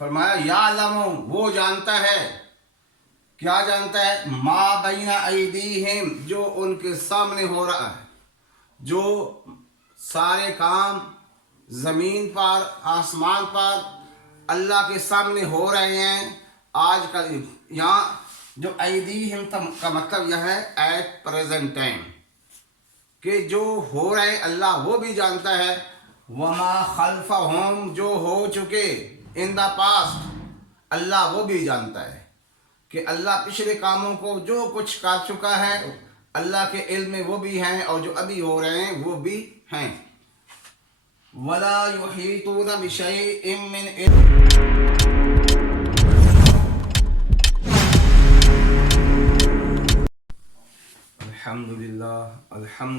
فرمایا یعلم، وہ جانتا ہے، کیا جانتا ہے؟ ما بین ایدیہم، جو ان کے سامنے ہو رہا ہے، جو سارے کام زمین پر آسمان پر اللہ کے سامنے ہو رہے ہیں آج کل. یہاں جو ایدیہم کا مطلب یہ ہے ایٹ پریزنٹ ٹائم، کہ جو ہو رہے اللہ وہ بھی جانتا ہے. وما خلفہم، جو ہو چکے ان دا پاسٹ، اللہ وہ بھی جانتا ہے کہ اللہ پچھلے کاموں کو جو کچھ کر چکا ہے اللہ کے علم میں وہ بھی ہیں، اور جو ابھی ہو رہے ہیں وہ بھی ہیں. ولا یحیطون بشیء من الحمد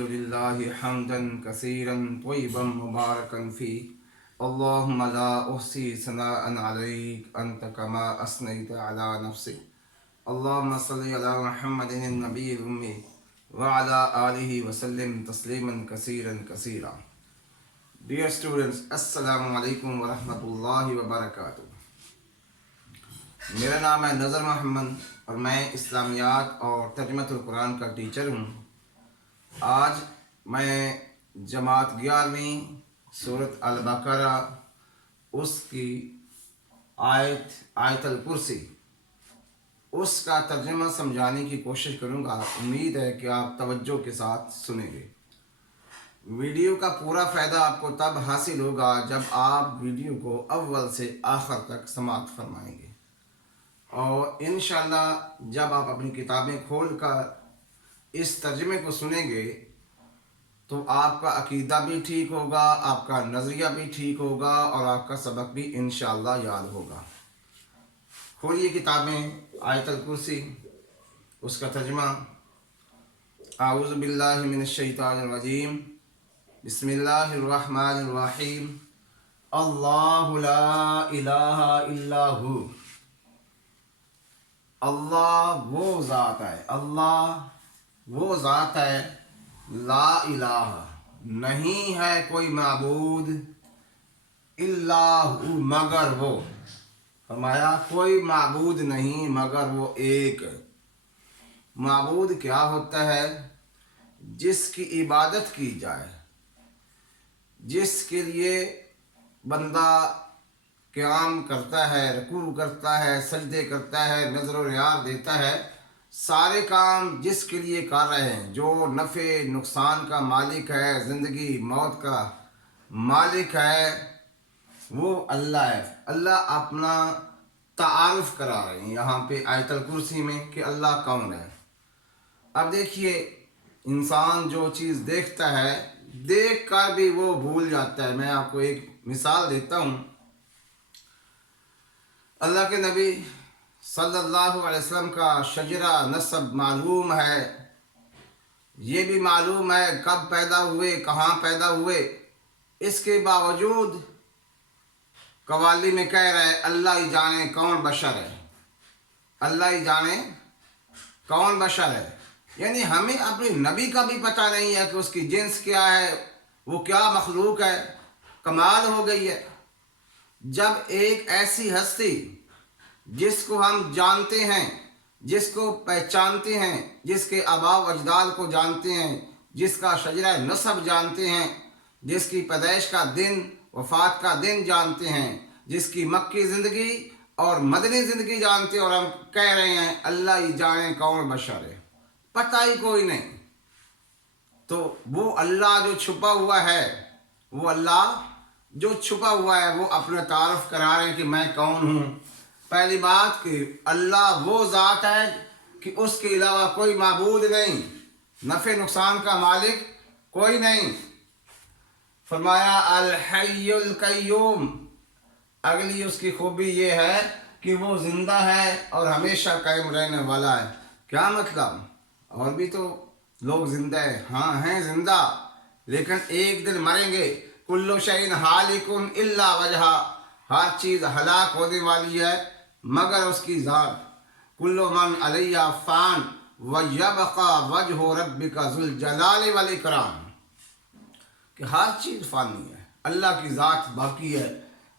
للہ حمدا کثیرا طیبا مبارکا فی. اللہم لا احصی ثناء علیک انت کما اثنیت علی نفسک. اللہم صلی علی محمد النبی الامی وعلی آلہ وسلم تسلیما کثیرا کثیرا. ڈیئر اسٹوڈنٹس، السلام علیکم ورحمۃ اللہ وبرکاتہ. میرا نام ہے نذر محمد اور میں اسلامیات اور ترجمۃ القرآن کا ٹیچر ہوں. آج میں جماعت 11ویں سورۃ البقرہ اس کی آیت الکرسی اس کا ترجمہ سمجھانے کی کوشش کروں گا. امید ہے کہ آپ توجہ کے ساتھ سنیں گے. ویڈیو کا پورا فائدہ آپ کو تب حاصل ہوگا جب آپ ویڈیو کو اول سے آخر تک سماعت فرمائیں گے، اور انشاءاللہ جب آپ اپنی کتابیں کھول کر اس ترجمے کو سنیں گے تو آپ کا عقیدہ بھی ٹھیک ہوگا، آپ کا نظریہ بھی ٹھیک ہوگا، اور آپ کا سبق بھی انشاءاللہ یاد ہوگا. کھولیے کتابیں. آیت الکرسی اس کا ترجمہ. اعوذ باللہ من الشیطان الرجیم، بسم اللہ الرحمن الرحیم. اللہ لا الہ الا ہو. اللہ وہ ذات ہے، اللہ وہ ذات ہے، لا الہ نہیں ہے کوئی معبود، الا ہو مگر وہ. فرمایا کوئی معبود نہیں مگر وہ ایک. معبود کیا ہوتا ہے؟ جس کی عبادت کی جائے، جس کے لیے بندہ قیام کرتا ہے، رکوع کرتا ہے، سجدے کرتا ہے، نظر و ریاض دیتا ہے، سارے کام جس کے لیے کر رہے ہیں، جو نفع نقصان کا مالک ہے، زندگی موت کا مالک ہے، وہ اللہ ہے. اللہ اپنا تعارف کرا رہے ہیں یہاں پہ آیت الکرسی میں کہ اللہ کون ہے. اب دیکھیے، انسان جو چیز دیکھتا ہے دیکھ کر بھی وہ بھول جاتا ہے. میں آپ کو ایک مثال دیتا ہوں. اللہ کے نبی صلی اللہ علیہ وسلم کا شجرہ نسب معلوم ہے، یہ بھی معلوم ہے کب پیدا ہوئے، کہاں پیدا ہوئے. اس کے باوجود قوالی میں کہہ رہے اللہ ہی جانے کون بشر ہے، اللہ ہی جانے کون بشر ہے. یعنی ہمیں اپنے نبی کا بھی پتہ نہیں ہے کہ اس کی جنس کیا ہے، وہ کیا مخلوق ہے. کمال ہو گئی ہے جب ایک ایسی ہستی جس کو ہم جانتے ہیں، جس کو پہچانتے ہیں، جس کے آباء و اجداد کو جانتے ہیں، جس کا شجرہ نسب جانتے ہیں، جس کی پیدائش کا دن وفات کا دن جانتے ہیں، جس کی مکی زندگی اور مدنی زندگی جانتے ہیں، اور ہم کہہ رہے ہیں اللہ ہی جانے کون بشر ہے، پتہ ہی کوئی نہیں. تو وہ اللہ جو چھپا ہوا ہے، وہ اللہ جو چھپا ہوا ہے وہ اپنا تعارف کرا رہے ہیں کہ میں کون ہوں. پہلی بات کہ اللہ وہ ذات ہے کہ اس کے علاوہ کوئی معبود نہیں، نفع نقصان کا مالک کوئی نہیں. فرمایا الحی القیوم. اگلی اس کی خوبی یہ ہے کہ وہ زندہ ہے اور ہمیشہ قائم رہنے والا ہے. کیا مطلب؟ اور بھی تو لوگ زندہ ہیں، ہاں ہیں زندہ، لیکن ایک دن مریں گے. کل شیء ہالک الا وجہہ، ہر چیز ہلاک ہونے والی ہے مگر اس کی ذات. کل من علیہ فان ویبقى وجہ ربک ذو الجلال والاکرام، کہ ہر چیز فانی ہے، اللہ کی ذات باقی ہے.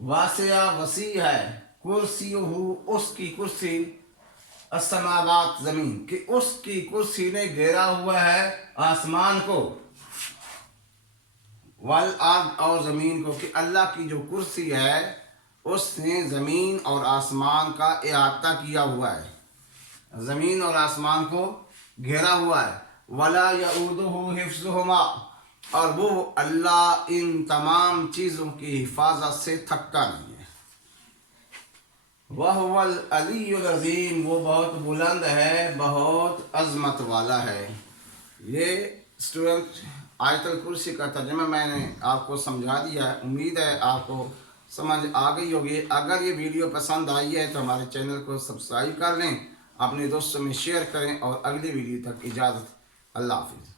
واسع وسیع ہے، کرسی اس کی کرسی، السماوات زمین کہ اس کی کرسی نے گھیرا ہوا ہے آسمان کو، والارض اور زمین کو، کہ اللہ کی جو کرسی ہے اس نے زمین اور آسمان کا احاطہ کیا ہوا ہے، زمین اور آسمان کو گھیرا ہوا ہے، ولا یعودہ حفظہما، اور وہ اللہ ان تمام چیزوں کی حفاظت سے تھکتا نہیں ہے، وَهُوَ الْعَلِيُّ الْعَظِيمُ، وہ بہت بلند ہے، بہت عظمت والا ہے۔ یہ اسٹوڈنٹ آیت الکرسی کا ترجمہ میں نے آپ کو سمجھا دیا ہے، امید ہے آپ کو سمجھ آ گئی ہوگی۔ اگر یہ ویڈیو پسند آئی ہے تو ہمارے چینل کو سبسکرائب کر لیں، اپنے دوستوں میں شیئر کریں، اور اگلی ویڈیو تک اجازت، اللہ حافظ۔